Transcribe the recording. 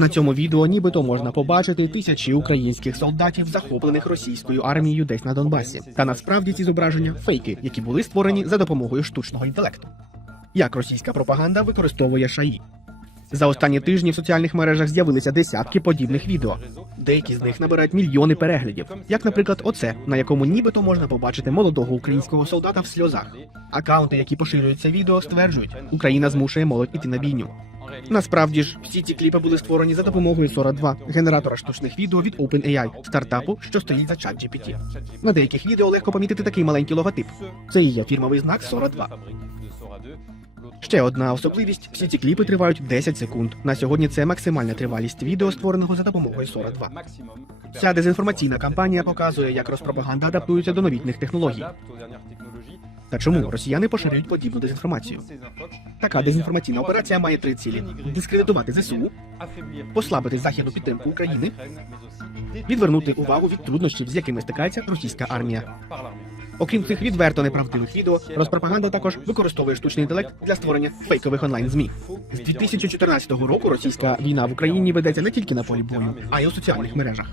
На цьому відео нібито можна побачити тисячі українських солдатів, захоплених російською армією десь на Донбасі. Та насправді ці зображення фейки, які були створені за допомогою штучного інтелекту. Як російська пропаганда використовує шаї? За останні тижні в соціальних мережах з'явилися десятки подібних відео. Деякі з них набирають мільйони переглядів, як, наприклад, оце, на якому нібито можна побачити молодого українського солдата в сльозах. Акаунти, які поширюють це відео, стверджують, Україна змушує молодь іти на війню. Насправді ж, всі ці кліпи були створені за допомогою Sora 2, генератора штучних відео від OpenAI, стартапу, що стоїть за ChatGPT. На деяких відео легко помітити такий маленький логотип. Це і є фірмовий знак Sora 2. Ще одна особливість: всі ці кліпи тривають 10 секунд. На сьогодні це максимальна тривалість відео, створеного за допомогою Sora 2. Ця дезінформаційна кампанія показує, як Розпропаганда адаптується до новітніх технологій. Та чому росіяни поширюють подібну дезінформацію? Така дезінформаційна операція має три цілі: дискредитувати ЗСУ, послабити західну підтримку України, відвернути увагу від труднощів, з якими стикається російська армія. Окрім цих відверто неправдивих відео, Розпропаганда також використовує штучний інтелект для створення фейкових онлайн змі. З 2014 року російська війна в Україні ведеться не тільки на полі бою, а й у соціальних мережах.